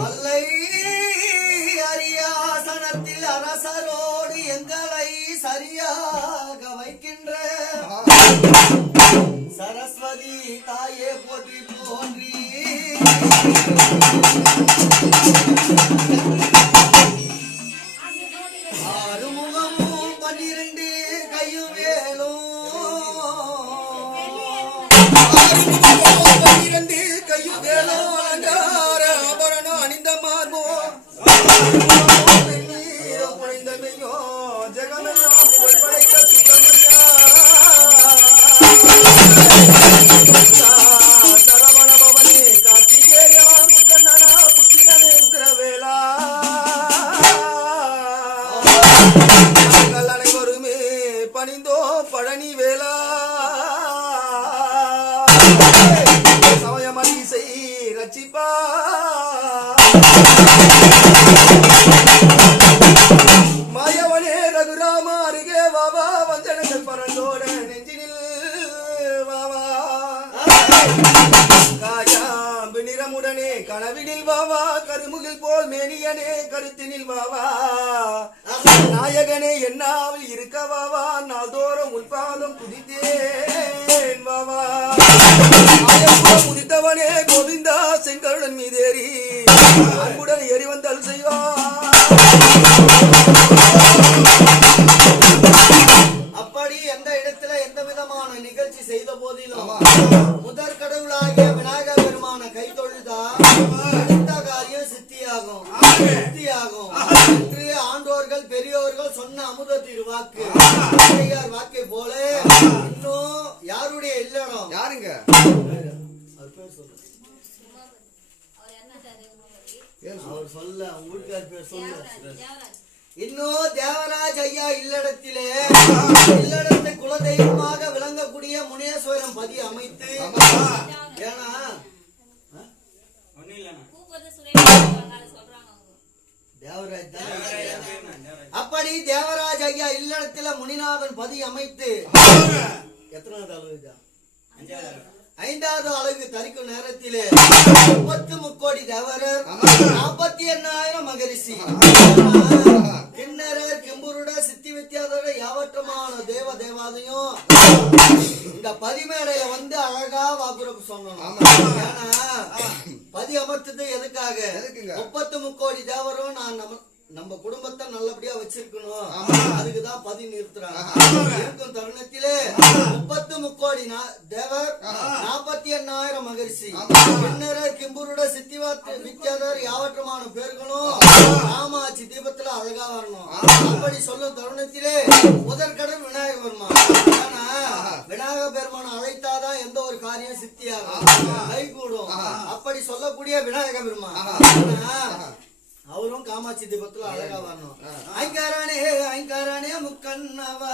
மல்லை அரியாசனத்தில் அரசரோடு எங்களை சரியாக வைக்கின்ற சரஸ்வதி தாயே போற்றி போன்றி ஆறுமுகமும் 12 கையும் வேலும் 12 கையும் வேலும் அலங்கார ஆபரணம் அணிந்த மார்போ புனிதமையோ ஜெகமெல்லாம் புகழ்படைக்க சுப்பிரமணியா சரவண பவனி கார்த்திகேயா முக்கண்ணனா புத்திரனே உக்ரவேலா அனைவருமே பணிந்தோ பழனி வேலா சமயமதிசை ரட்சிப்பா மாயவனே ரகுராமா அருகே வாவா வஞ்சனங்கள் பறந்தோட நெஞ்சினில் வாவா காயாம்பு நிறமுடனே கனவினில் வாவா கருமுகில் போல் மேனியனே கருத்தினில் வாவா நாயகனே என்னாவில் இருக்க வாவா நாள்தோறும் உள்பாதம் குதித்தேன் வாவா குதித்தவனே கோவிந்தா செங்கருடன் மீதேறி அன்புடன் ஏறி வந்தல் செய்வா அப்படி எந்த இடத்துல எந்த விதமான நிகழ்ச்சி செய்த போதிலும் முதற் கடவுளாகிய விநாயகர் பெருமான கை தொழுதா அடுத்த காரியம் சித்தியாகும் என்று ஆண்டோர்கள் பெரியோர்கள் சொன்ன அமுத திருவாக்கு வாக்கை போல இன்னும் யாருடைய இல்லடம் யாருங்க அவர் சொல்ல வீட்டுக்கார் பேர் சொல்ல இன்னும் தேவராஜ் ஐயா இல்லடத்திலே இல்லடத்தை குலதெய்வமாக விளங்கக்கூடிய முனேஸ்வரம் பதி அமைத்து ஏன்னா தேவராஜ் அப்படி தேவராஜ் ஐயா இல்லடத்தில முனிநாதன் பதி அமைத்து எத்தனாவது அளவு 5வது அழகு தரிக்கும் நேரத்திலே 30 முக்கோடி தேவரர் 48,000 மகரிஷி கிண்ணரர் கிம்புருட சித்தி வித்தியாதர யாவற்றமான தேவ தேவாதையும் இந்த பதிமேடையில வந்து அழகா வாக்குறப்பு சொன்னோம். ஏன்னா பதி அமர்த்தது எதுக்காக 30 முக்கோடி தேவரும் நான் நம்ம குடும்பத்தை நல்லபடியா வச்சிருக்கணும் அதுக்குதான் பதி நிறுத்துறாங்க. இருக்கும் தருணத்திலே 30 முக்கோடி தேவர் 48,000 மகரிஷி கிண்ணரர் கிம்புருட சித்திவாத் வித்தியாதர் யாவற்றமான பேர்களும் காமாட்சி தீபத்துல அழகா வரணும். அப்படி சொல்லும் தருணத்திலே முதற்கடல் விநாயக பெருமான். ஏன்னா விநாயக பெருமான் அழைத்தாதான் எந்த ஒரு காரியம் சித்தியாகும் கை கூடும். அப்படி சொல்லக்கூடிய விநாயக பெருமான் அவரும் காமாட்சி தீபத்துல அழகா வரணும். ஐங்காரானே முக்கண்ணவா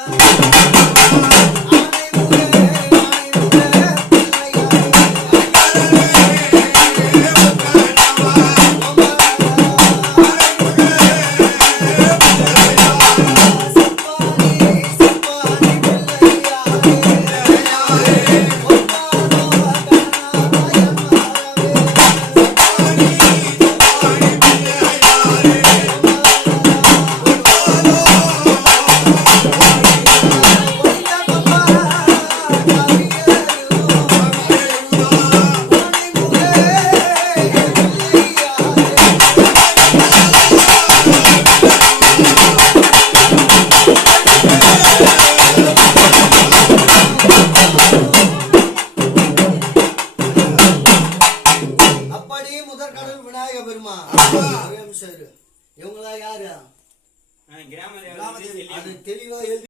இவங்களா யாரு தெளிவா